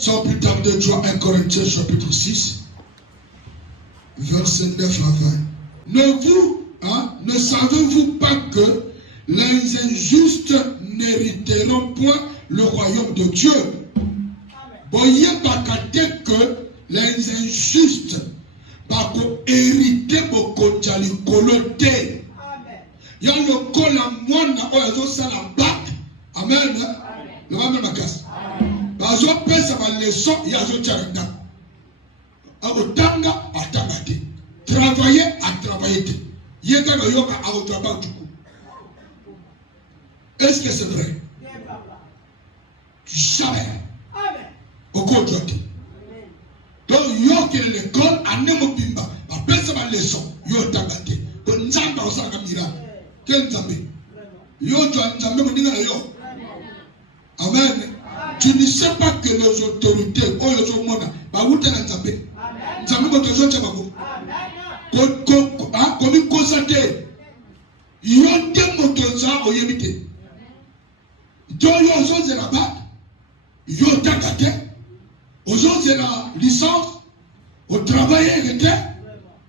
Sans plus tarder, tu as 1 Corinthiens chapitre 6, verset 9 à 20. Ne savez-vous pas que les injustes n'hériteront point le royaume de Dieu? Voyez que les injustes hériter beaucoup de coloté. Il y a le col à moi, on a ça la bac. Amen. Le même makas. Parce que peut ça va leçon, il y a un tcharanga. Aotanga à tangate. Travailler à travailler. Il y a un yoga à au travail du coup. Est-ce que c'est vrai? Jamais. Au côté. Donc, yo qui est l'école, à Nemo Bimba, ma personne à leçon, yo tangate. Pour Nzamba au Sagamira. Quel Nzambe? Yo, tu as Nzambe, mon dingue, yo. Amen. Tu ne sais pas que les autorités, oh, les hommes, bah, où t'es Nzambe? Nzambe, mon trésor, tu vas comme il constate, yo, t'es mon trésor, au yémité. Donc, yo, sont de la bas, yo, tangate. Aujourd'hui, c'est la licence, au travail,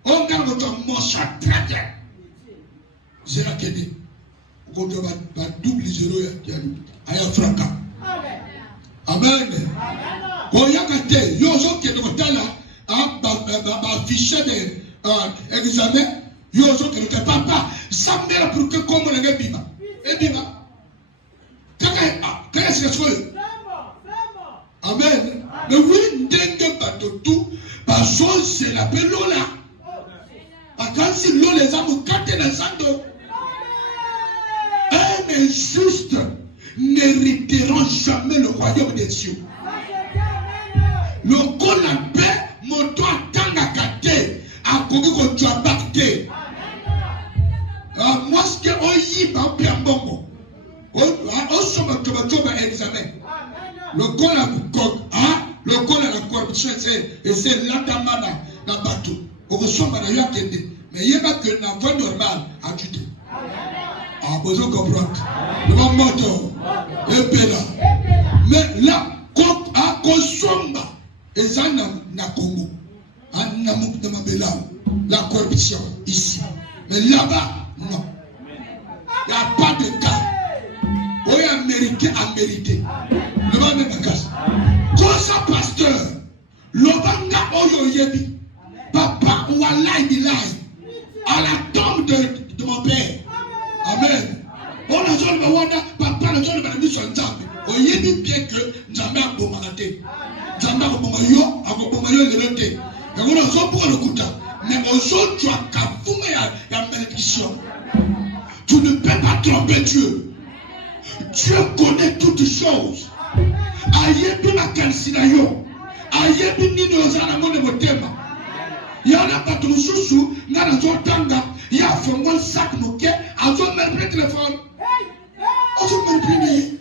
on garde notre motion très bien. C'est la quête. On doit double zéro, il y a un fracas. Amen. Quand il y a un thé, il y a un qui est dans le fichier d'examen, il y a un qui est papa, ça me pour que comme on est bima. Et bima. Qu'est-ce que c'est? Amen. Mais oui, dengue pas de tout, parce que c'est la paix l'eau là. Parce que si l'eau les a moucaté dans le sang, un injuste n'hériteront jamais le royaume des cieux. Le coup la paix, mon toit tanga gâté, à Kogi qu'on doit bacter. Moi, ce que on y va bien bon. On se met à examen. Le col à la corruption, c'est l'adamana, la bateau. On ressemble à la yakende. Mais il y a pas que la voie normale à tuer. Ah, vous comprenez? Le bon moto, et péla. Mais là, à Kosomba, et ça n'a Congo. La corruption ici. Mais là-bas, non. Il n'y a pas de cas. On a mérité à mériter. Le bon même casse. Cosa pasteur, l'obanga oyo yebi, papa ou Allah bilaï, à la tombe de mon père. Amen. On a besoin de wanda, papa a besoin de ma mission Nzambe. On yebi bien que Nzambe a bombarité. Nzambe a bombarité le loté. Et on a besoin pour le coup. Mais aujourd'hui, tu as kafoué la malédiction. Tu ne peux pas tromper Dieu. Dieu connaît toutes choses. Ayebi na kansina yo. Ayebi nini ozana mone motema. Ya na patu mususu ngana zotanga ya fongo sac moke azo merpre téléphone. Azo merpre.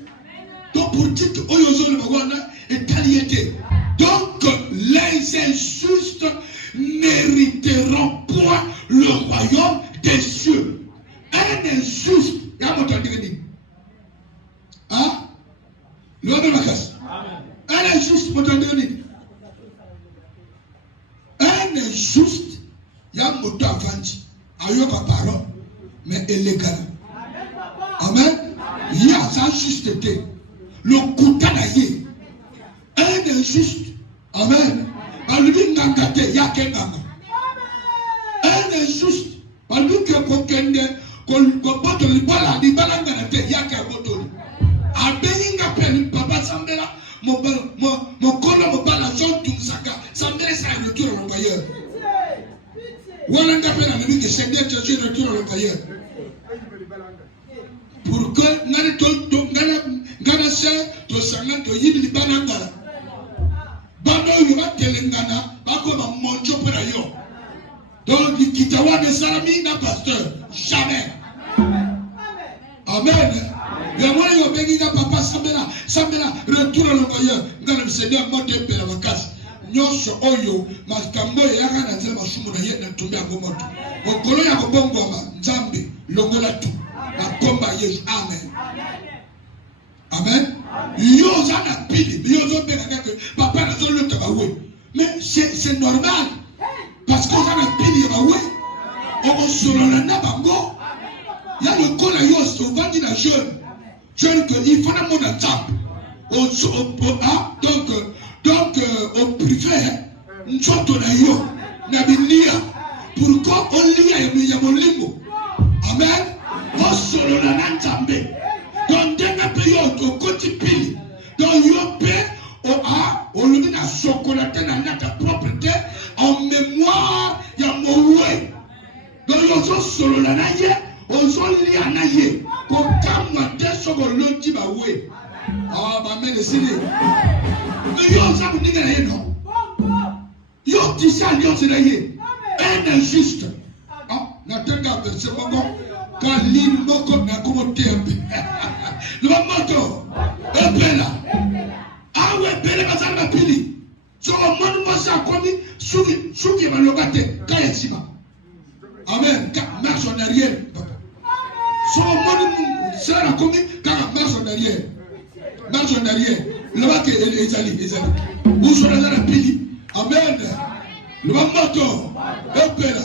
Donc pour dire que oyozo le bagwana est aliété. Donc les injustes n'hériteront point le royaume des cieux. Un injuste, ya motandini. Hein? Le homme de la casse. Un injuste, un injuste, il y a un mot d'avance, il y a pas parole, mais illégal. Amen. Il y a sa justeté. Le coup d'anaïe. Un injuste. Amen. Par lui, il y a quelqu'un. Un injuste. Par lui, il y a quelqu'un. Il y a quelqu'un. Abeninga peli papa sambela mon colo mon balançon tout saka sambela ça retour à l'employeur. Voilà nga pela nami que c'est bien Jésus retour à l'employeur. Pour que ngana to ngana se to sanga to yidi bananga. Bando yuba telengana bako ba monjo para yo. Donc kitawa de salami na pasteur jamais. Amen. Et moi, je vais dire papa Samela, retourne à l'envoyeur. Dans le Seigneur, moi, je vais la vacances. Nyonso oyo, makambo ya kana nzela mashumu na yenda tumbe agomoto. Okolo ya bongo ama Nzambe longola tu. Na komba Yesu. Amen. Amen. Yo zana pi pili. Papa n'a pas le tabaoué. Mais c'est normal. Parce qu'on a un pili yabaoué. On se l'a n'a pas go. Il y a le col à yos, on va dire à jeune. Jeune que il faut un monde à table. Donc, au privé, nous sommes en yo. Nabilia. Pourquoi on lit à Yamolimbo? Amen. On se l'a n'a pas. Donc, dès que au côté pili. Donc, on lui dit à chocolater notre propriété en mémoire, il y a mon way. Donc, on se solo la naïe, on se lit à naïe. Pour qu'à sur le petit way. Ah, ma mère est signée. Mais yo, ça vous dit que non. Yo, tu sais, yo, c'est naïe. Un injuste. Ah, n'a pas de c'est bon. Quand l'île moko n'a commenté un peu. Le moto, un peu là. Ah ouais, belle bazar ma pili. So mon mo sa komi suki ma logate kaya sima. Amen. Marche en arrière. So mon sa la komi kaya marche en arrière. Marche en arrière. Le bac est allé. Où sont la pili? Amen. Le moto, un peu là.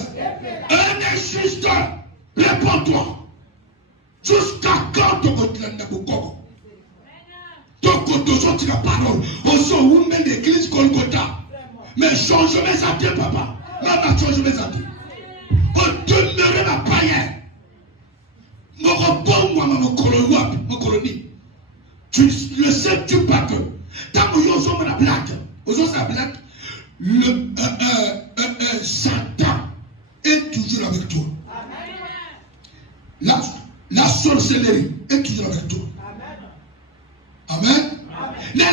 Un injuste. Réponds-toi. Jusqu'à quand tu vas te l'en beaucoup? Donc, on dit la parole. On sort où même l'église Golgotha. Mais change mes athées, papa. Maman, change mes athées. On demeure ma païenne. Mon repos, moi, mon colonie. Tu le sais, tu pas que. Tant que vous avez la blague, vous avez la blague, le Satan est toujours avec toi. La sorcellerie est toujours avec toi. Amen. Mais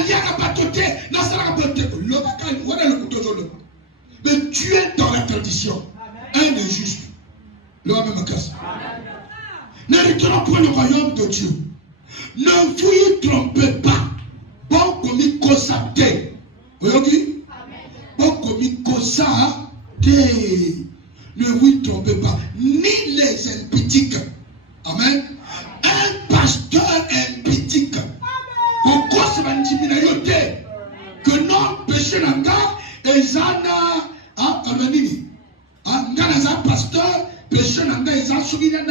tu es dans la tradition. Un injuste. Le même casse. Ne retirons point le royaume de Dieu. Ne vous y trompez pas. Bon comme il constaté. Vous voyez? Bon comme il constaté. Ne vous y trompez pas. Ni les impitiques. Amen. Un pasteur impitique. Que non, péché n'anga, et zana, amanini. Ngana pasteur, péché n'anga, et zana, soubi na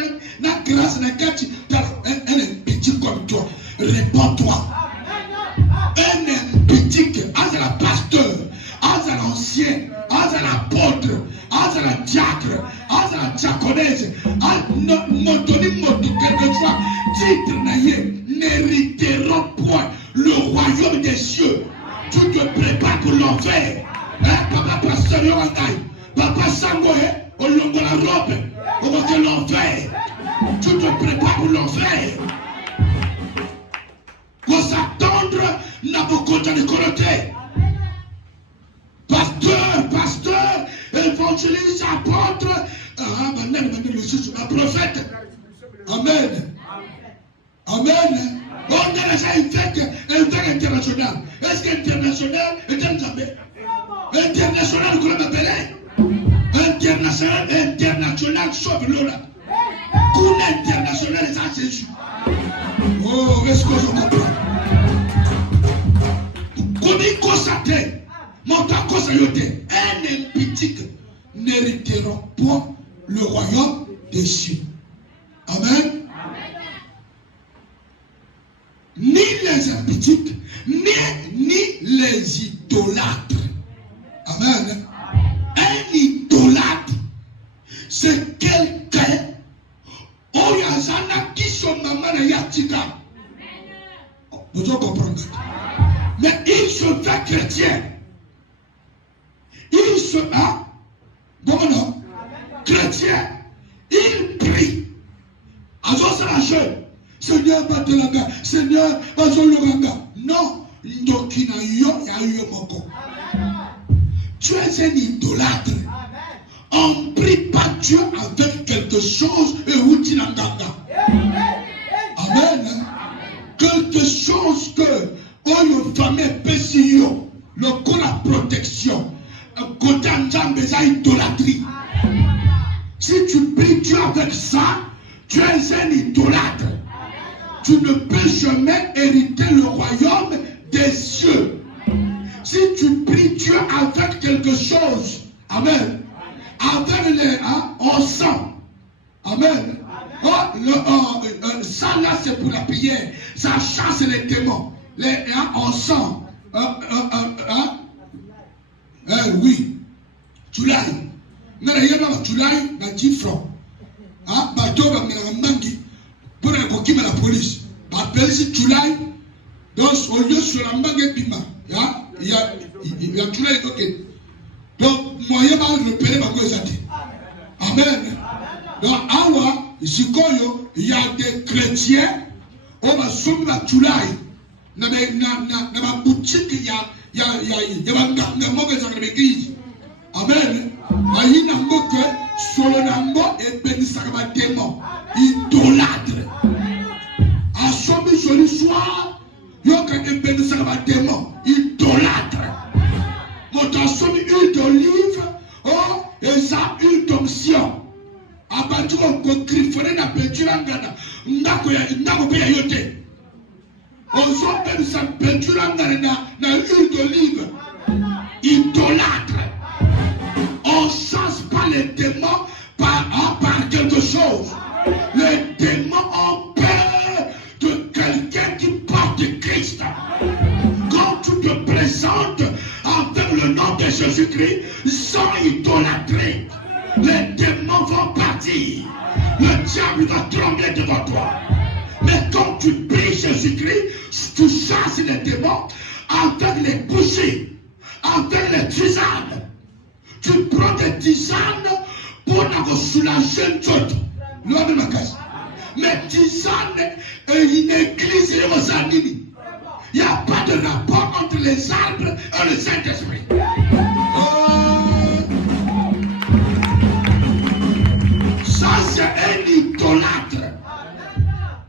grâce, na kati, un impitique comme toi. Réponds-toi. Un impitique, à la pasteur, à l'ancien, à l'apôtre, à la diacre, à la diaconesse, à motoni, quelquefois, titre naïe. N'hériteront point le royaume des cieux. Tu te prépares pour l'enfer. Papa pasteur Yorangai, papa Sangoé, on longue la robe, on va faire l'enfer. Tu te prépares pour l'enfer. Pour s'attendre, Nabucodonosor de Coroté. Pasteur, évangéliste, apôtre, un prophète. Amen. Amen. On a déjà une fête internationale. Est-ce qu'international est un jamais? International, vous m'appelez? International, sauf l'Ola. Pour l'international, ça c'est Jésus. Oh, est-ce que je comprends? Comme il constate, mon temps constaté, un impitique n'hériteront point le royaume des cieux. Amen. Ni les impitiques, ni les idolâtres. Amen. Un idolâtre, c'est quelqu'un qui sont maman et yatika. Vous devez comprendre. Mais il se fait chrétien. Il se a, bon non, chrétien. Il prie. Alors c'est la jeune. Seigneur Batelanga, Seigneur Bazoloranga. Non, Ndokina yo ya yo moko. Tu es un idolâtre. On ne prie pas Dieu avec quelque chose et où tu n'as pas. Amen. Quelque chose que Oyo famille Pessio, le coup la protection, côté Njambe ça idolâtrie. Si tu pries Dieu avec ça, tu es un idolâtre. Tu ne peux jamais hériter le royaume des cieux. Si tu pries Dieu avec quelque chose, amen, avec les encens, amen, ça là c'est pour la prière, ça chasse les démons, les encens, oui, tu l'as, tu l'as 10 francs, pour la police, tu l'as, donc au lieu sur la mangue pima, il y a tout là, donc moyen de repérer ma cause. Amen. Donc awa isikoyo, il y a des chrétiens on va soumettre la tulai na ma boutique il y a mauvais dans l'église. Amen. Aïe na moque solo na mo et bénissaka ba démon idolâtre. À somi joli soir yo ka e bénissaka ba démon idolâtre. Mon somi huile d'olive oh et ça huile d'onction. Abatu ko griffoner na peinture ngana ndako pe ya yote. Ozo pe sa peinture ngana na huile d'olive idolâtre. On chasse pas les démons par quelque chose. Les démons ont peur de quelqu'un qui porte Christ. Quand tu te présentes avec le nom de Jésus-Christ sans idolâtrer, les démons vont partir. Le diable va trembler devant toi. Mais quand tu pries Jésus-Christ, tu chasses les démons avec les bougies, avec les tisanes. Tu prends des tisanes pour nous soulager tout. Mais tisane et une église et aux animes. Il n'y a pas de rapport entre les arbres et le Saint-Esprit. Ça, c'est un idolâtre.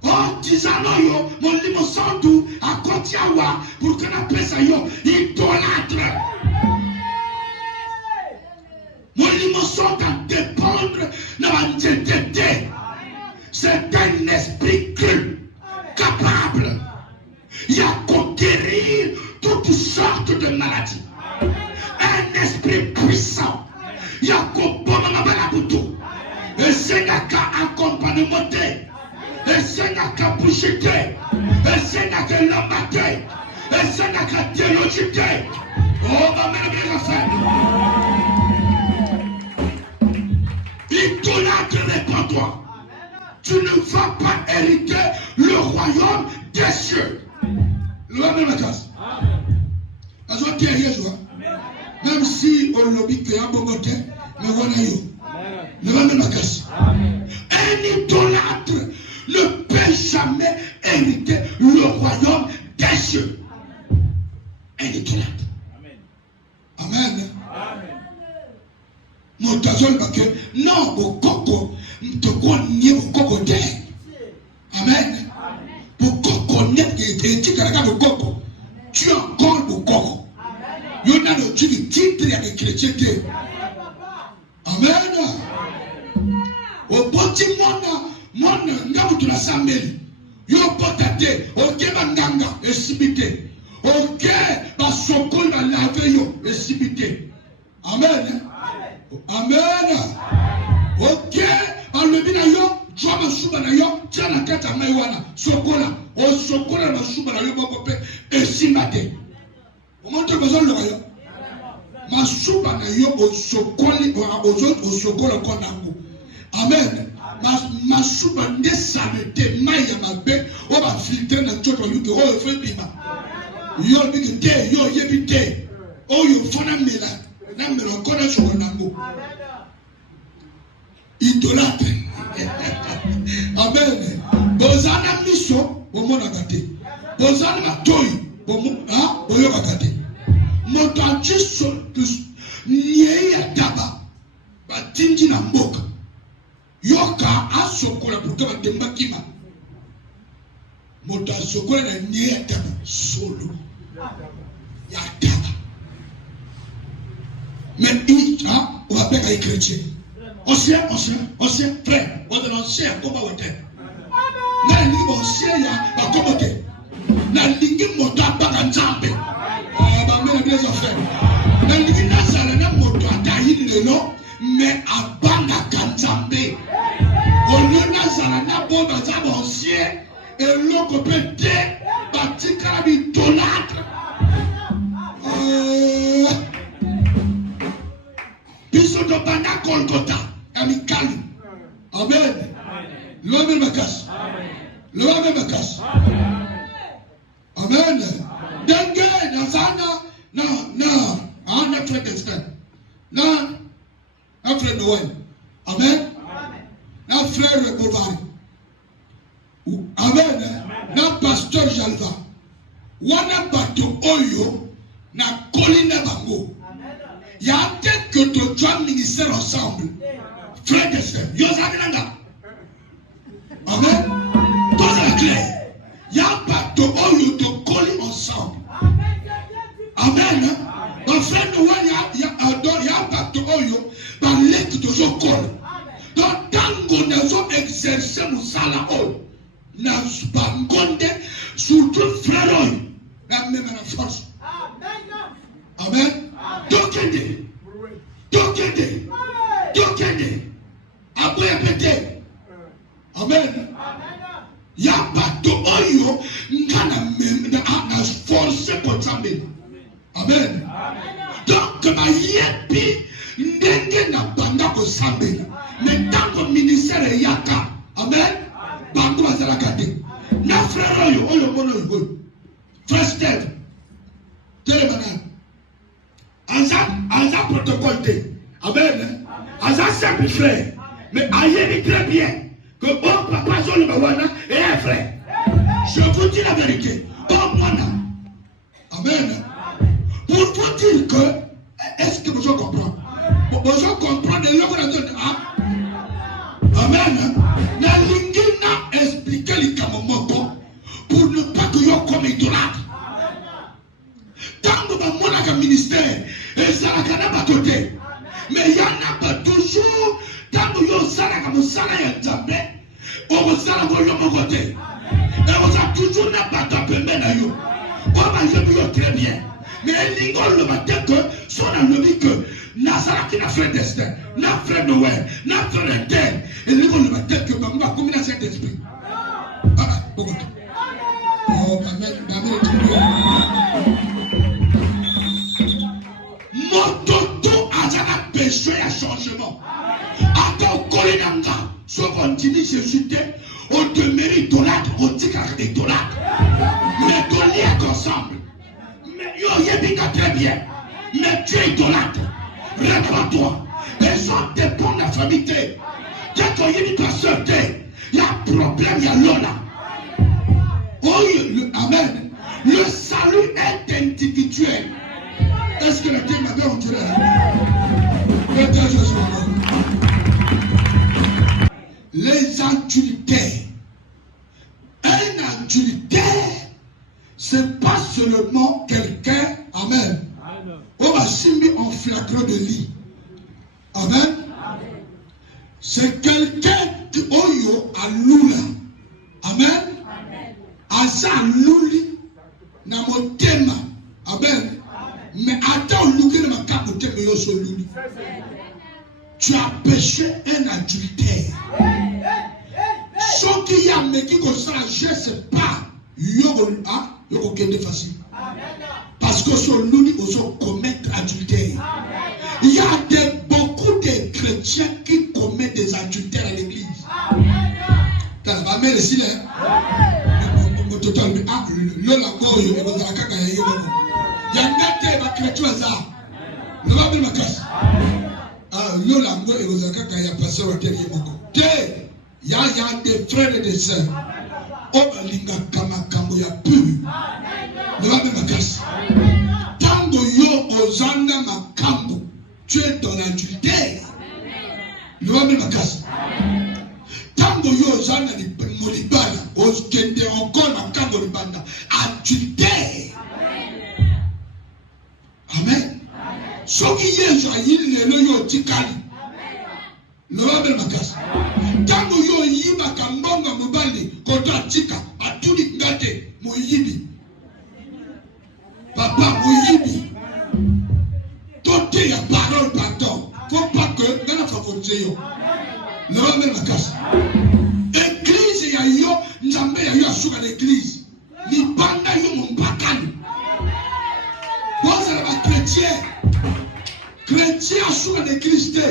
Oh, tisano, mon limo sandu, à Kotiawa, pour qu'on appelle ça yo, idolâtre. Mon limo sandu à dépendre de la tété. C'est un esprit cru, capable. Il y a conquérir toutes sortes de maladies. Un esprit puissant. Il y a qu'on et c'est n'a qu'à accompagnement, et c'est n'a qu'à bouchiter, et c'est n'a qu'à l'embatter, et c'est n'a qu'à théologiter. Oh, ma mère, bien fait. Idolâtre, réponds-toi. Tu ne vas pas hériter le royaume des cieux. Le même la casse. Même si on lobby que y a beaucoup de temps, mais voilà yo. Le même la casse. Un idolâtre ne peut jamais hériter le royaume des cieux. Un idolâtre. Amen. Mon tazol baké non au coco te connaît au coco de. Amen. Pour coco n'est que tu caracas au coco. Tu as encore au coco. Il y a le titre à des chrétiens. Amen. Au petit monde, n'a tu la samedi. Yo potate, ok bandanga, et sibité. Ok, ba soko na lave yo, et sibité. Amen. Amen. Ok, ba lebi na yo, joa masuba na yo, tia na kata maiwana, sokola. O sokola masuba na yo bokope, et simate. O monte besoin le yo. Masuba na yo o sokoli, o sokola konango. Amen. Masuba nde salete maya mabe, o ba filtre na tchoko yuke, o yo fe bima. Yo bigi te, yo yebi te. O yo fona mela. Na mela kona soko nango. Idolâtre. Amen. Bozana miso, bomona kate. Bozana matoi, boyo bakate. Motachiso niye ya daba. Batinji na mboka. Yoka asokola pour temba kima. Mota sokola na niye ya daba solo. Ya daba. Mais on va faire les chrétiens. Ancien, frère, on est l'ancien, comment on est. Na lingi ancien ya, comment on est. Na lingi mota baganzambe. ndenge nazana na frère d'Esther na frère Noël. Amen. Na frère Bovary. Amen. Na pasteur Jalva. Wana bato oyo na colline bango. Il y a peut-être que tu dois ministère ensemble. Frère d'Esther. Yozananga. Amen. Dans la clé. Il y a bato oyo de colline ensemble. Amen. Dans frère Noël, il y a bato oyo par l'équipe de Jokol. Dans tango nous exercer mon salaire. Na bangonde surtout frère oyo. La même force. Amen. Tokende. Aboya pété. Amen. Ya bato oyo ngana na force pour ça. Amen. Donc ma yepi ndenge na banda ko sambela. Mais tant que ministère yaka. Amen. Bango azala kate. Na frère oyo mono yo. Frère Steve. Télémanan. Aza protocole. Amen. Aza simple frère. Mais aïe très bien que bon papa Zolo Bawana est un frère. Je vous dis la vérité. Oh mwana. Amen. Pour vous dire que est-ce que vous comprenez? Vous comprenez le qu'on a donné. Amen. Na lingina expliquer les kamomoko pour ne pas que yo comme idolâtre. Tant que mon ka ministère et ça la kana ba côté. Mais il y en a pas toujours tant que yo sala ka musala ya Nzambe o sala ko yo mon côté. Et on a toujours n'a pas tapé na yo. On va yo très bien. Mais l'ingol le matin que son ami que Nazara qui n'a fait destin, n'a fait Noël, n'a fait un tel, et l'ingol le matin que maman a commis dans cet esprit. Oh, ma mère mon toto a péché à changement. Attends, Kolinanga, ce qu'on dit, Jésus, on te mérite idolâtre, on dit qu'il est idolâtre. Mais qu'on lie ensemble. Mais yo, yébika très bien. Mais tu es idolâtre. Réponds-toi. Les gens dépendent de la famille. Dès qu'on y ta soeur, il y a un problème, il y a l'honneur. Oh, amen. Le salut est individuel. Est-ce que le thème a bien entendu? Les adultères. Un adultère, c'est pas seulement quelqu'un, amen. On va simbi en flagrant de lit. Amen. C'est quelqu'un qui oyo a lula. Amen. Asa luli na motema. Amen. Mais attends, luli na maka motema yo so luli. Tu as péché un adultère. Ce qui a meki comme ça, je ne sais pas. Yoko kende facile. Parce que sur l'uni, ils ont commettre adultère. Il y a beaucoup de chrétiens qui commettent des adultères à l'église. T'as la mère ici, là. Il y a des frères et des sœurs. Obalinga kamakambo ya pu. Tango yo ozanda makambo, tu es dans l'adultère. Tango yo ozanda molibana, oskende encore makambo libanda, adultère. Amen. Soki yezo ayili lelo yo tikali. Tango yo yiba kambonga mobali koto atika atuli ngate moyibi papa moyibi tote ya parole pardon faut pas que dans la favoriser yo église ya yo nzambe ya yo asuka l'église ni banda yo mompakani boza ba chrétien asuka l'église te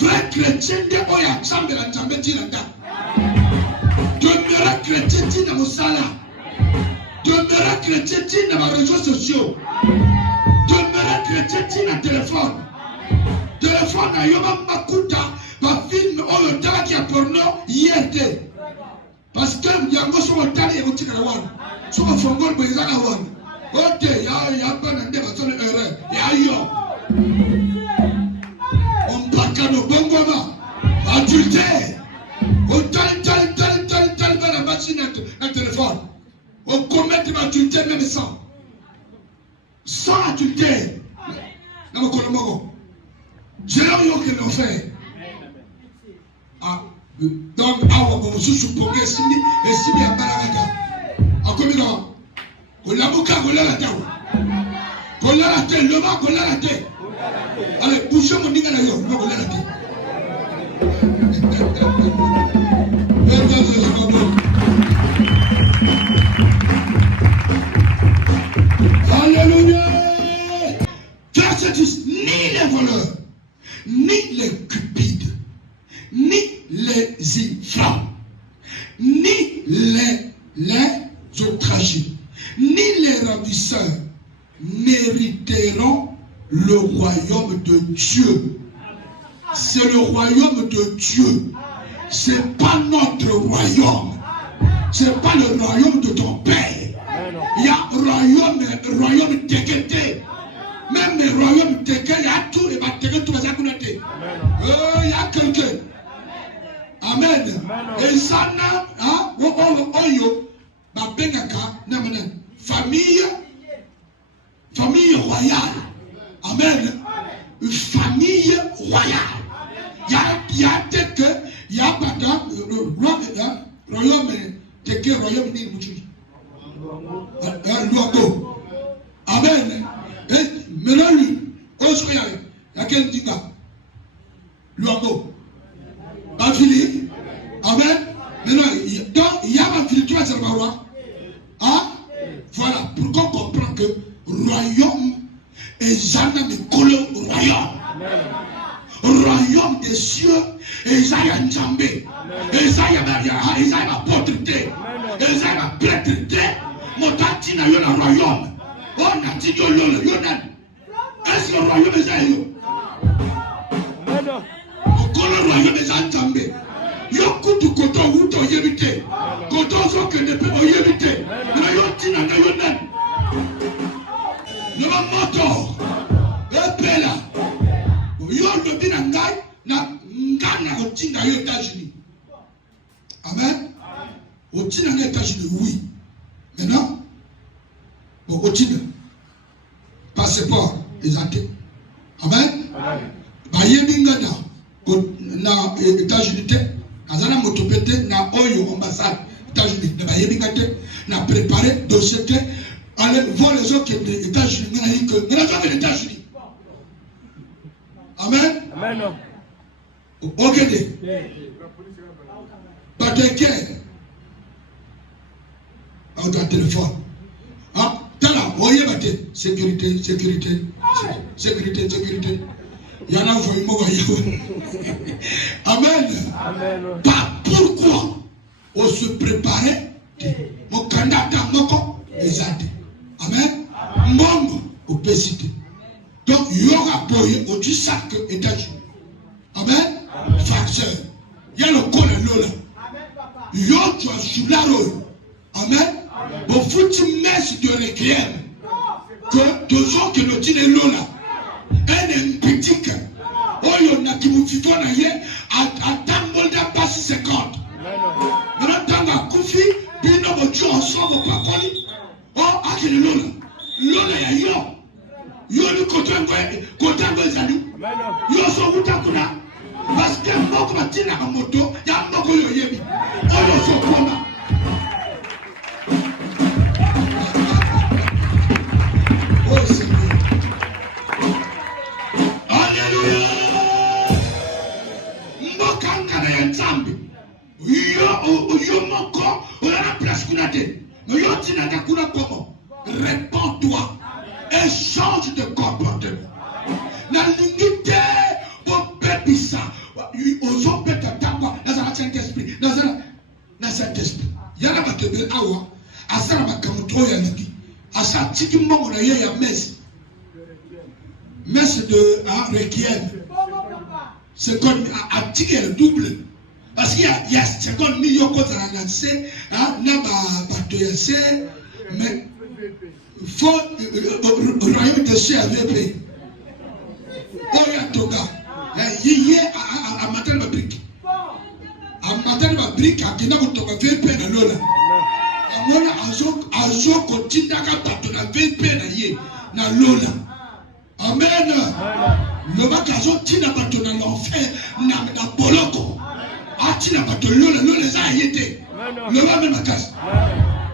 vrai chrétien de oya chambre la chambre tina da demeurer chrétien tina musala de Demeurer chrétien dans les réseaux sociaux. Demeurer chrétien dans le téléphone. Téléphone, il y a un film qui a porno hier. Parce que il y a un peu de temps qui est au Tikawan. Sur le fond, il y a un peu de on parle de bon moment. Adultère. On tel la machine à téléphone. On commet l'adultère même sans. Sans adultère. C'est là où ils l'ont fait. Donc, on se suppose que si il y a un baraka. En commun, on l'a bouclé, on l'a la tête. On l'a la tête, le mec, on l'a la tête. Allez, bouchez mon nid à la gueule, on l'a la tête. Alléluia. Verset 10, ni les voleurs, ni les cupides, ni les inframs, ni les outragés, ni les ravisseurs n'hériteront le royaume de Dieu. C'est le royaume de Dieu. C'est pas notre royaume. C'est pas le royaume de ton père. Il y a royaume dégueté. Même le royaume dégueté, il y a tout les bâtiments, tout les accountés. Il y a quelqu'un. Amen. Et ça n'a, famille royale. Amen. Famille royale. Il y a que, il y a pas royaume dégueté, royaume ni Luango. Amen. Et maintenant lui, il y a quel diga? Luango. Bafili. Amen. Maintenant, donc il y a ma fille, tu vas dire Maroua. Ah, voilà, pour qu'on comprenne que royaume est jamais de couleur royaume. Royaume des cieux, Esaïa Njambé, Esaïa apôtreté, Esaïa prêtreté, Motati na yo na royaume. On a dit yo yonan. Est-ce que le royaume est ailleurs? Le royaume est Njambé. Yokutu koto wuto yebite. Koto soke ne peut pas yebite. Na yotina na yonan. Ne va moto. Epela. Yo le bina ngai na ngana otinga yo États-Unis. Amen. Otinga yo États-Unis, oui. Maintenant, bon, otinga. Passeport, exact. Amen. Ba yebinga na États-Unis te. Azana motopete na oyo ambassade États-Unis. Na ba yebinga te. Na préparé dossier te. Allez voir les autres qui des États-Unis. Na yike. Na les États-Unis. Amen. Amen. Ok. Bateke. Dans ton téléphone. Ah, t'as la voyez batté. Sécurité. Il y en a un Amen. Amen. Pas pourquoi on se préparait. Mon candidat moko ezate. Amen. Mongo obésité. Donc, il y aura boyé au-dessus de chaque États-Unis. Amen. Facteur. Il y a le col et l'eau là. Il y a tu as sous la roue. Amen. Bon, faut-il mettre de requiem que deux gens qui nous disent l'eau là. Un petit que. Oh, il y en a qui vous vivent à temps de passe 50. Maintenant, dans la Koufi, bien nous tu ensemble par colis. Oh, à quel l'eau là. L'eau là, il y a yo ni kotango ezali yo so utakuna parce que moko batina ka moto ya moko yo yebi oyo so koma oh Seigneur. Alléluia. Mboka ngana ya Nzambe yo moko oya na place kuna te yo tina ka kuna komo réponds-toi. Et change de comportement. La limite pour pépissa. Aux hommes peut t'attendre dans un Saint-Esprit. Dans un Saint-Esprit. Il y a la matébé awa. Asana makamuto ya ni. ça tiki mongo na ye ya messe. Messe de Requiem. C'est comme à tiki le double. Parce qu'il y a c'est comme million de choses à lancer, n'a pas mais faut royaume de chez AVP. Oya toga. Yé à matin ma brique. À matin ma brique à qui n'a pas toga VP na lola. Amona azo continue à battre na VP na yé na lola. Amen. Le magasin tina battre na l'enfer na boloko. Tina battre lola lola za yété. Le va même ma casse.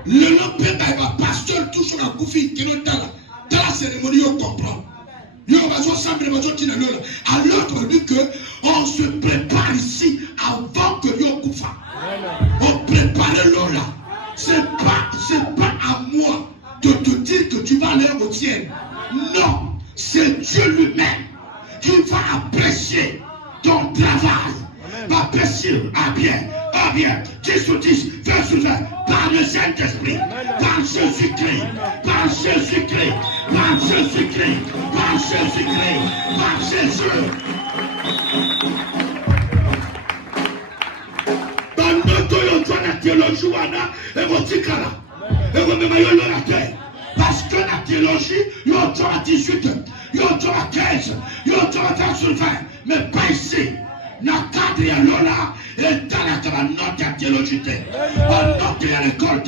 Le nom peut pas pasteur tout sur la koufi qui nous tala. Dans la cérémonie on comprend. Alors qu'on dit qu'on se prépare ici avant que Dieu coupe. On prépare l'Ola. C'est pas à moi de te dire que tu vas aller au ciel. Non, c'est Dieu lui-même qui va apprécier ton travail. Va apprécier, bien, 10 sur 10, 20 sur 20, par le Saint-Esprit, par Jésus-Christ, par Jésus-Christ, par Jésus-Christ, par Jésus-Christ, par Jésus. Parce que la théologie, il y a 18, il y a 15, il y a 15 sur 20, mais pas ici. Na cadre ya lola et dans la note à théologie. On note à l'école,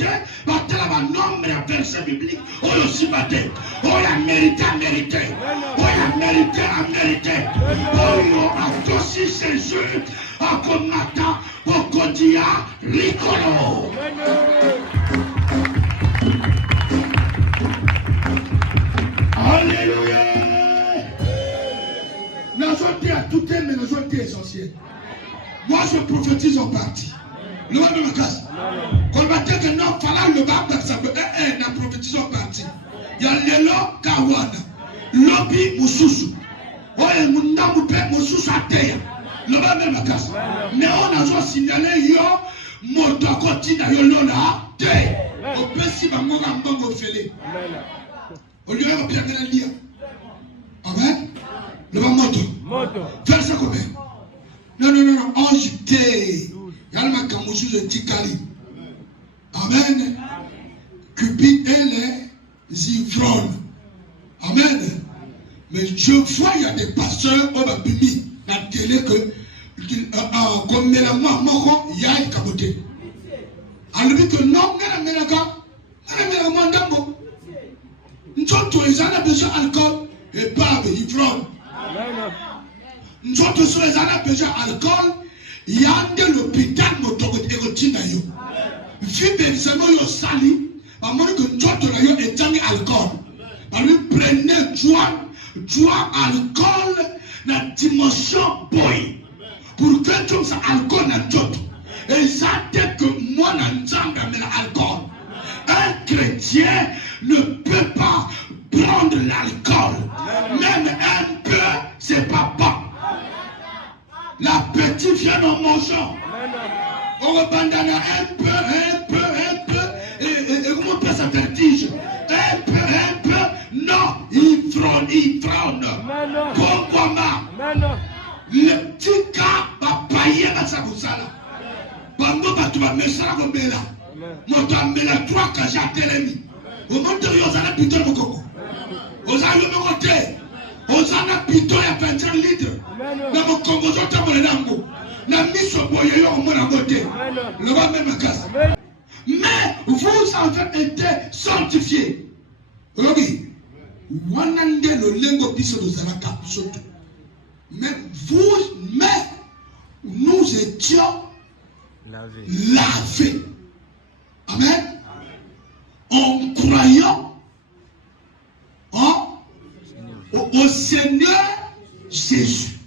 on a nombre de versets bibliques. On a aussi battu. On a mérité. On a mérité. On a aussi Jésus. On combattant. On continue rigolo. Alléluia. Nous sommes à tout thème, mais nous sommes essentiels. Moi, je prophétise en partie. Le monde de ma casse. Quand on va dire que non, fallait le bas, ça peut être un prophétise en partie. Il y a l'élo kawana, lobby mususu. Oye munda mupe mususu ateya. Le monde de ma casse. Mais on a déjà signalé yo motoko tina yo lola te. Au pesi bango bango fele. Au lieu de bien gagner lire. Amen. Le va moto. Verset combien? Non. Ange T. Yalma Kamouchou de Tikali. Amen. Cupid et les ivrognes. Amen. Mais je vois, il y a des pasteurs au Babimi, dans la télé, comme Mélamoua, Moko, il y a une capote. Alors que non, Mélamoua, Ndambo. Nous avons besoin d'alcool et pas d'ivrogne. Nous avons besoin d'alcool. Il y a un l'hôpital qui est sali, prenez joie alcool na dimension boy pour que tout ça alcool na joto et ça dès que moi na nzambe amena alcool. Un chrétien ne peut pas prendre l'alcool, même un peu, c'est pas bon. La petite vient en mangeant. On abandonne un peu, et comment on peut se vertige? Un peu, non, il frône. Le petit cas va payer à sa boussala. Bango va tout mettre ça comme là. Moi, tu as mis la 3 que j'ai à télémi. Au moment où vous avez plutôt le coco. Vous avez le côté. Vous avez plutôt à 25 litres. Dans mon Congo, vous avez le nango. La mise au boyer au moins à côté. Le va même à casse. Mais vous avez été sanctifiés. Oui. Wanande le lengo biso de Zalaka. Mais nous étions lavés. Amen. En croyant au Seigneur Jésus.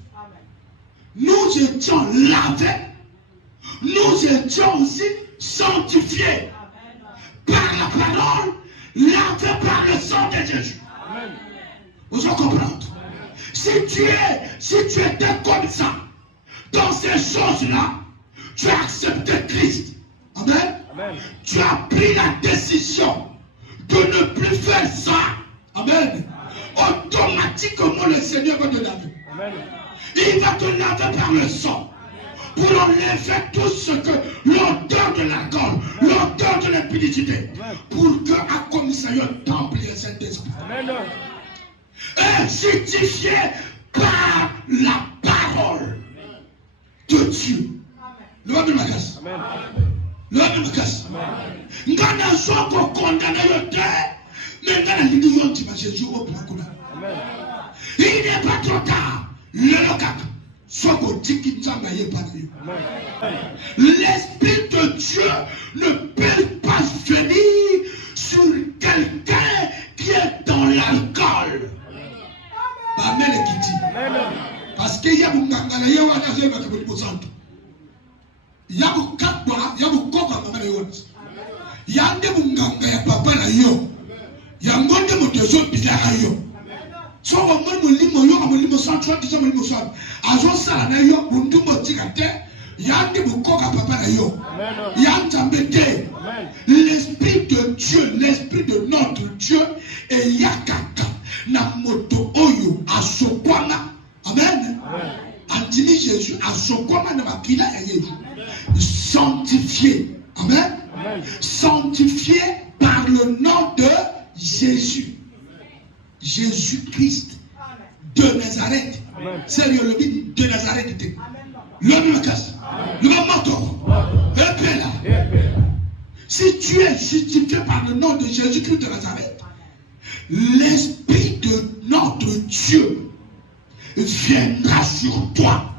Nous étions lavés. Nous étions aussi sanctifiés par la parole, lavés par le sang de Jésus. Vous en comprenez? Si tu étais comme ça, dans ces choses-là, tu as accepté Christ. Amen. Tu as pris la décision de ne plus faire ça, amen, automatiquement le Seigneur va te laver. Il va te laver par le sang pour enlever tout ce que l'odeur de l'alcool, l'odeur de l'impudicité, pour que à commissariat temple et Saint-Esprit est justifié par la parole de Dieu. Le roi de ma casse. Le roi de ma casse. Nous avons condamné le terre, mais nous avons dit que nous avons Jésus au plan. Il n'est pas trop tard. Le local. L'Esprit de Dieu ne peut pas venir sur quelqu'un qui est dans l'alcool. Amen. Parce qu'il y a un gangala, il y a un gangala qui est au il y a un gangala, il y a un gangala, il y a un gangala, papa na yo, il y a un gangala qui est au yo. So on me limo yo amolimo sancho kiso molimo sancho azo sala na yo bundumo tikate yande bukoka papa na yo yantambete l'esprit de Dieu, l'esprit de notre Dieu et yakaka na moto oyo asokwama amen antini Jésus asokwama na makila ya Jésus sanctifié amen sanctifié par le nom de Jésus. Jésus-Christ de Nazareth. Sérieux, le dit de Nazareth. L'homme de casse. Le moto. Si tu es justifié par le nom de Jésus-Christ de Nazareth, l'Esprit de notre Dieu viendra sur toi.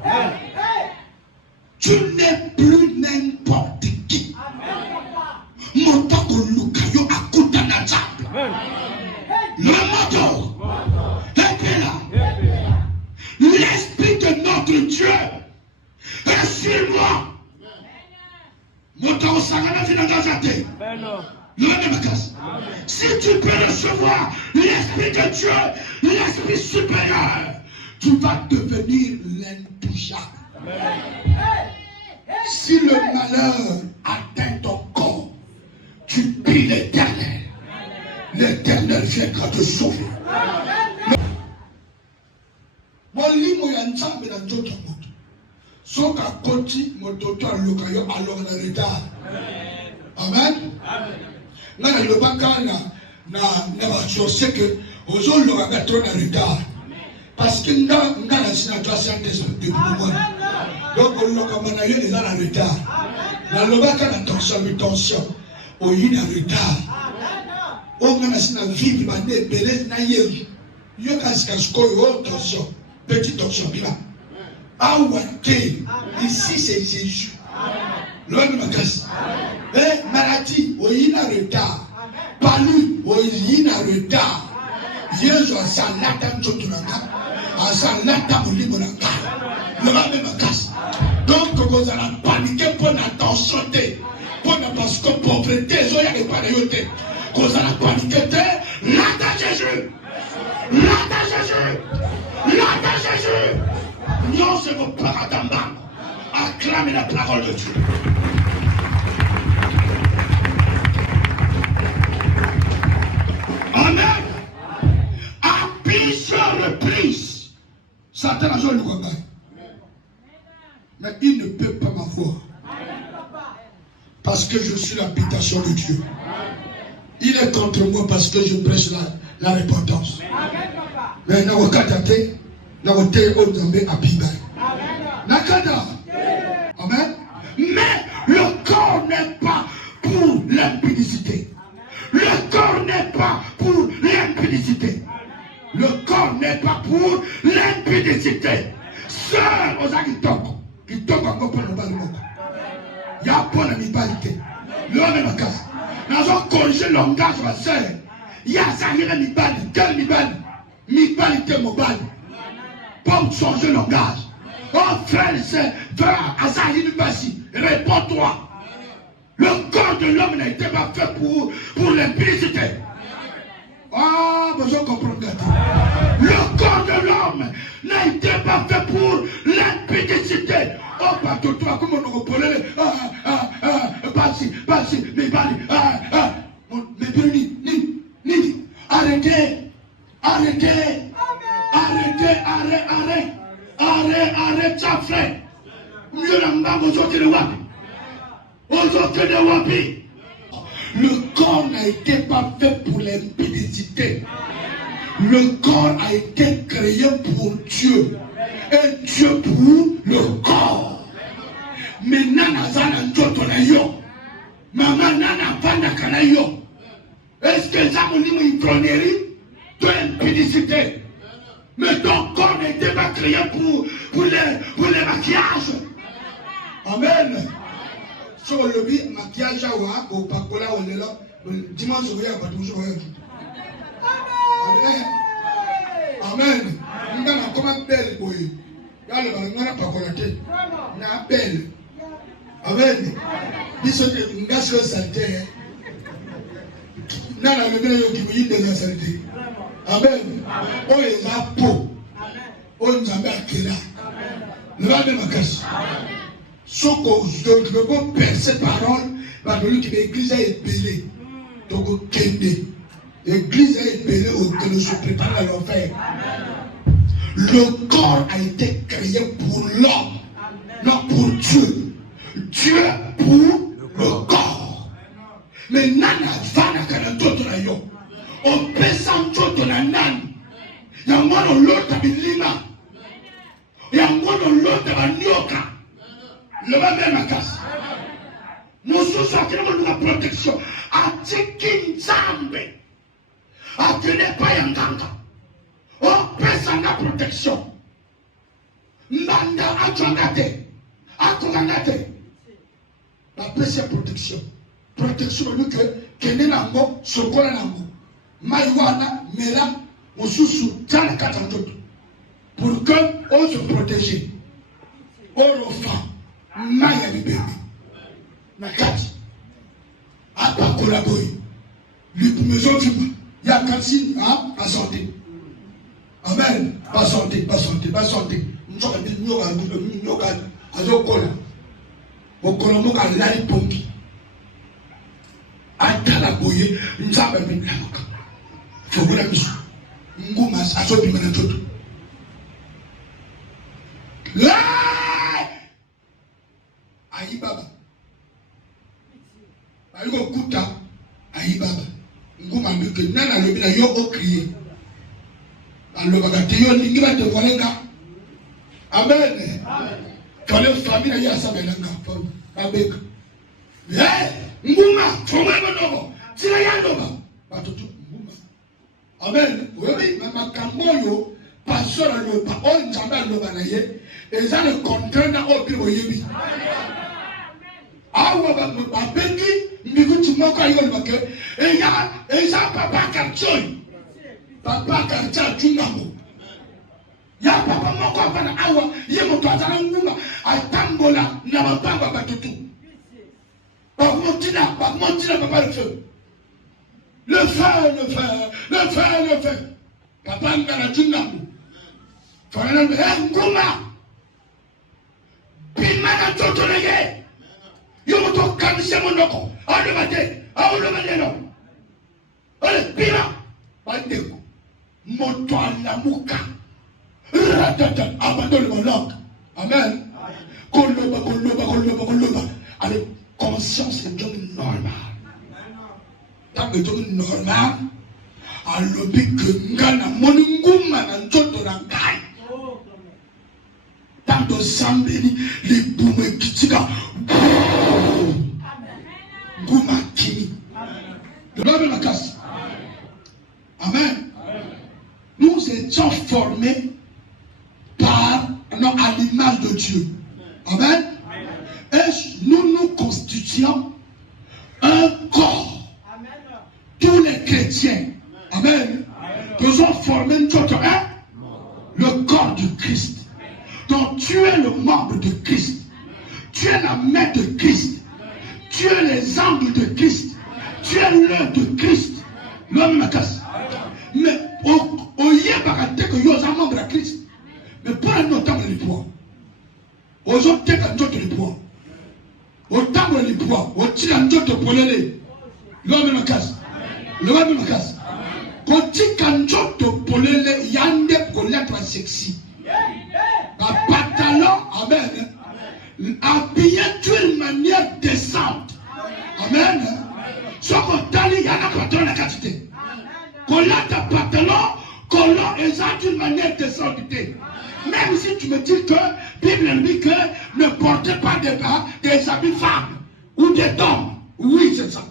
Tu n'es plus n'importe qui. Motako lukayo akuta na table. Le moto est là. L'Esprit de notre Dieu est sur moi. Moto sagana finangazate. Si tu peux recevoir l'Esprit de Dieu, l'Esprit supérieur, tu vas devenir l'intouchable. Si le malheur atteint ton corps, tu pries l'Éternel. L'Éternel viendra te sauver. Mon limo ya nzambe na nzoto moto. Soka koti mototo aluka yo alors na retard. Amen. Na le baka na ba chose que ozo lo ga trop na retard. Parce que nga na sina toi Saint-Esprit de moi. Donc on lo comme na yo les en retard. Na le baka na tension o yi na retard. On a na vivre mané belez na yeru yo kasko yo tension petite tension bila awake ici c'est Jésus l'homme de ma casse maladie oyina retard palu oyina retard yesu asalata ntotunanga asalata molimo nanga l'homme de ma casse donc vous allez paniquer pour la tension pour parce que pauvreté zo ya pas de yote. Cause à la paniquer, l'ata Jésus, l'ata Jésus, l'ata Jésus. Non, c'est vos paradamba. Acclamez la parole de Dieu. Amen. À plusieurs reprises, Satan a joué le combat. Mais il ne peut pas m'avoir. Parce que je suis l'habitation de Dieu. Il est contre moi parce que je prêche la repentance. Mais Nawakatate, Nawate Ozambe Abiba. Nakada. Amen. Mais le corps n'est pas pour l'impudicité. Le corps n'est pas pour l'impudicité. Le corps n'est pas pour l'impudicité. Seul aux agitoko, qui tombent encore pour le balmoko. Il y a pas de mibalité. L'homme est ma casse. Nous avons corrigé le langage, ma soeur. Il y a ça, il y a mibali. Quel mibali? Mibalité mobile. Pour changer le langage. Oh frère, c'est frère, à ça, il y a réponds-toi. Le corps de l'homme n'a été pas fait pour l'impudicité. Ah, besoin de comprendre. Le corps de l'homme n'a été pas fait pour l'impudicité. Oh, pas tout toi, comment on reprenait. Basi, mais bali, mais bruni, ni. arrêtez. Arrêtez. Arrêtez, arrêtez, ça frère. Mieux la mba aujourd'hui de wapi. Aujourd'hui de wapi. Le corps n'a été pas fait pour l'impudicité. Le corps a été créé pour Dieu. Et Dieu pour le corps. Mais nana zana njoto na yo. Maman nana panda kana yo. Est-ce que ça me dit une connerie de l'impudicité? Mais ton corps n'était pas créé pour les maquillages. Amen. Sur le maquillage, au pacola, on est là. Dimanche, on est là, toujours. Amen. Amen. Nous avons comment belle, boy. Là, le n'a pas connecté. N'a belle. Amen. Bisous, nous avons saleté. Nous avons le de la saleté. Amen. On est là pour. On nous a mis à Kéla. Nous avons mis à casse. Sauf que je ne peux pas percer parole, parce que l'église est épelée. Donc, l'église est épelée, que nous se prépare à l'enfer. Le corps a été créé pour l'homme, non pour Dieu. Dieu pour le corps. Mais nana vana kana toto na yo. On pesa toto na nani. Yangono lota bilima. Yangono lota banyoka. Le va même à casse. Nous sommes la protection. A tiki nzambe. A tene pa yanganga. On pesa na protection. Mbanda atwangate. Atwangate. La pesa protection. Protection nous que nango sokola nango. Maiwana mera mususu tala katandoto. Pour que on se protège. On enfant. Maya bébé. Nakati. Apa collaborer. Lui maison il y a Kansine à santé. Amen. Pas santé, pas santé, pas santé. Nous sommes nous azokola. Okola mo ka lali ponki. Atala boye nzaba binaka. Fogula misu. Nguma asobi mana toto. Ayi baba. Ayi ko kuta. Ayi baba. Nguma mbike nana lobi na yo o crier. Aloba ka te yo ningi ba te volenga. Amen. Quand les familles y a ça belanga. Abek. Nguma foma bonobo. Tila ya ndoba. Batoto nguma. Amen. Wewe mama kamoyo pastor aloba on jamba aloba na ye. Eza le contraire na obi oyebi. Awa ba bengi mbikuti moko ayo lobake. Eza papa karchoi. Papa karcha chungamo. Ya papa moko apana awa ye moto azala nguma atambola na mapamba batutu. Ba montina papa le feu. Le feu. Papa ngala chungamo. Fana nguma. Bimana totonege. Yo to kamisa monoko. Alo bate no. Ole bima. Bandeko. Moto ala muka. Ratata abandonne mon langue. Amen. Koloba. Avec conscience et job normal. Tant que job normal. Alobi que ngana monunguma na njoto na ngai. Tant de sambeli les boumé kitika. Nguma kini. De l'homme la casse. Amen. Nous étions formés à l'image de Dieu. Amen. Et nous constituons un corps. Tous les chrétiens. Amen. Nous sommes formés le corps du Christ. Donc tu es le membre de Christ. Tu es la main de Christ. Tu es les angles de Christ. Tu es l'œil de Christ. L'homme me casse. Mais au yébarate que vous êtes membre de Christ. Mais pour un autant de poids. Aux autres, tu as de poids. Autant de poids. Au-dessus de poids. L'homme me casse. L'homme me casse. Quand tika njoto polele yande koletwa sexy. Un pantalon, amen, habillé d'une manière décente. Amen. Ce qu'on t'a dit, il y a un pantalon de quantité. Qu'on a un pantalon, qu'on a d'une manière décente. Même si tu me dis que la Bible dit que ne portez pas des habits femmes ou des hommes. Oui, c'est ça.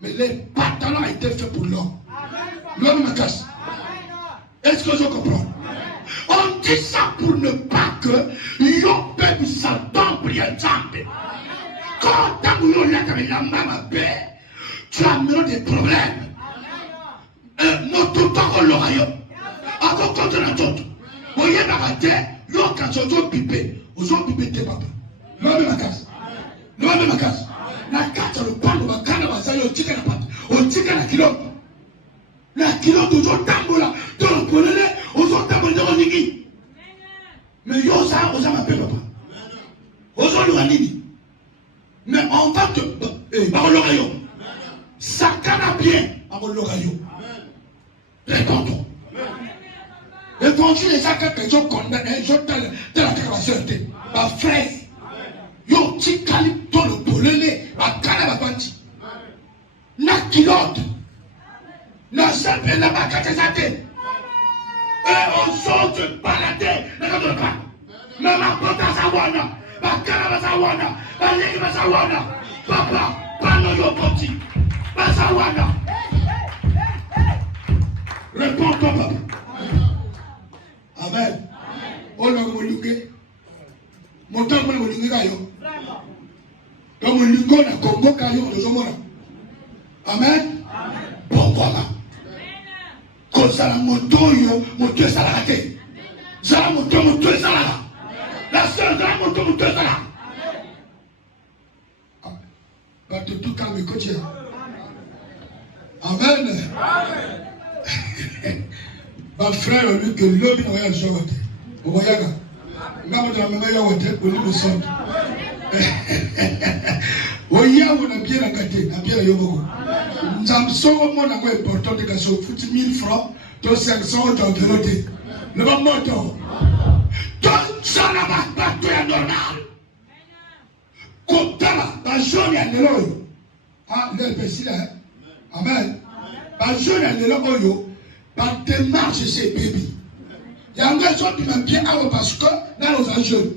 Mais les pantalons ont été faits pour l'homme. L'homme me casse. Est-ce que je comprends? On dit ça pour ne pas que yon peuple s'entende pour y entendre. Quand tu as la maman tu as des problèmes. Mon tout temps, l'aura yo. Encore quand on a tout. Voyez ma terre, yon quand on a pipé, on a pipé tes papas. L'homme me casse. L'homme me casse. La carte, le pan, le bacana, le basaille, on tika la pâte. On tika la kilo. La kilo, toujours tambola. Dans le polonais, on s'en tambola de Ronigi. Mais yo, ça, on s'en appelle papa. On s'en l'ouanini. Mais en tant que. Par l'oreillon. Ça canne bien. Par l'oreillon. Réponds-toi. Évangile, ça, quand les gens condamnent, les gens tellent la déclaration. Ma frère. Yo, tikali, dans le polonais. Ma canne, ma banti. Na kilote. Na sape, na bakatezate. Et on sort de balader, ne regarde pas. Mais ma porte à Sawana, ma canne à Sawana, ma ligne à Sawana, papa, pas nos petit, pas Sawana. Réponds-toi, papa. Amen. On a moulungue. Mon temps, on a moulungue gayo. Donc, moulungue, on a Congo gayo, on a Zomora. Amen. Bon, voilà. Quand ça la moto est salarié. Ça la moto est salarié. La seule de la moto est salarié. Bah, tout calme, coach. Amen. Ma frère, lui, que l'homme n'a rien joué. Au voyage, on a la même au niveau du centre. Oui, on a bien la gâté, on a bien la yoboko. Nous avons souvent important de gâteau, 1000 francs, 500 dans de l'autre. Le moment donc, ça n'a pas de normal. Comme ça, la jaune est l'eau. Ah, l'LPC là. Amen. La jaune est l'eau. Par démarche, c'est bébé. Il y a un gars qui m'a bien avant parce que là, nous sommes jeunes.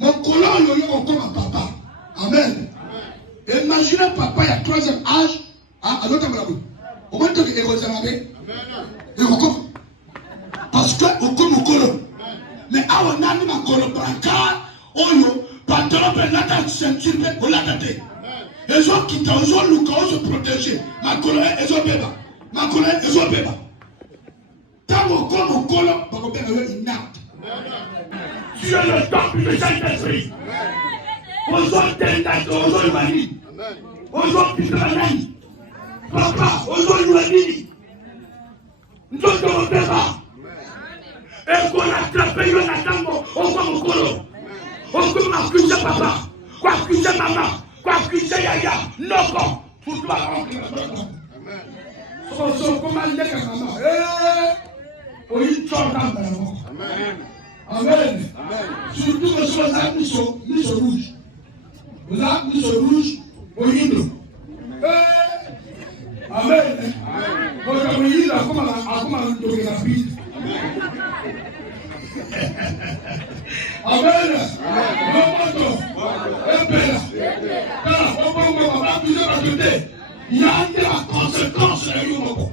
Mon colon, il y a encore un papa. Amen. Imaginez papa, il y a 3e âge. À l'autre moment, au moment où il est resté, il parce que au colon. Mais avant, on a mis ma colon brancard, on pantalon, la ceinture, on l'a tâté. Les gens qui t'ont le corps se protéger. Ma colon, ils ont bébé. Ma colon, ils ont bébé. Tant qu'on colon, on va faire une nappe. Tu es le temple du Saint-Esprit. Aujourd'hui, aujourd'hui, aujourd'hui, papa, aujourd'hui, nous sommes débat. Et qu'on a attrapé le natango, on va au colo. On peut accuser papa, quoi accuser maman, quoi accuser yaya, non, pour toi. On se commande avec maman. On y tourne dans la mort. Amen. Surtout que sur les amis sont rouges. Vous avez mis ce rouge au hymne. Amen. Vous avez mis la comme un rapide. Amen. Il y a la conséquence de l'humour.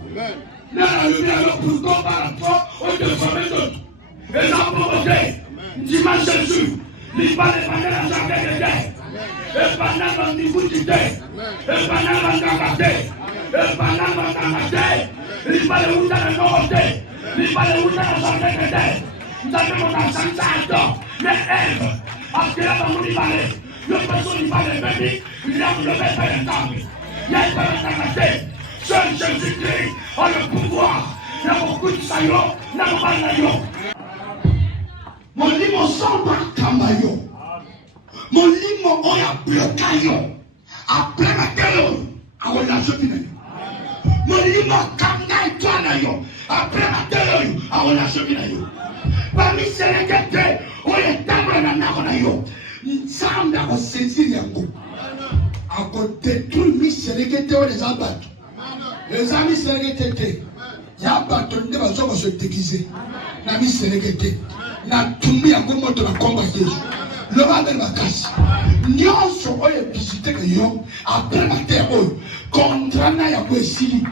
La lumière, le pourquoi par rapport aux deux femmes et d'autres. Et ça a provoqué, dimanche Jésus, il va les manières à chaque guerre. Et pendant qu'on discute, et pendant qu'on t'engage, et pendant qu'on t'engage, il va les rouler à la nouveauté, il va les rouler à la chaque guerre. Nous avons un sensation, mais elle, parce que là, dans mon Ibalé, le person du Ibalé, il a le même temps. Il y a une t'engagé. Seul Jésus-Christ a le pouvoir. Il y a beaucoup de saillants, il y a beaucoup de saillants. Mon limo samba kamayo. Mon limo oya blokayo. Après la terre, à la jovine. Mon limo kamna contrat na yo après matin yo a relation na yo ba mi selekete o ye tambre na nako na yo nzambe a saisir yango a détruire mi selekete o les abattu les amis selekete ya bato nde bazo se déguiser na mi selekete na tumi yango moto na komba Yesu le matin makasi nyonso oyo visite que yo après matin oyo contrat na yango esili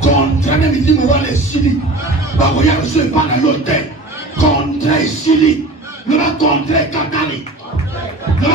contrat na milimo wala esili bakoya reçu pas na l'hôtel contrat esili le contrat kakali le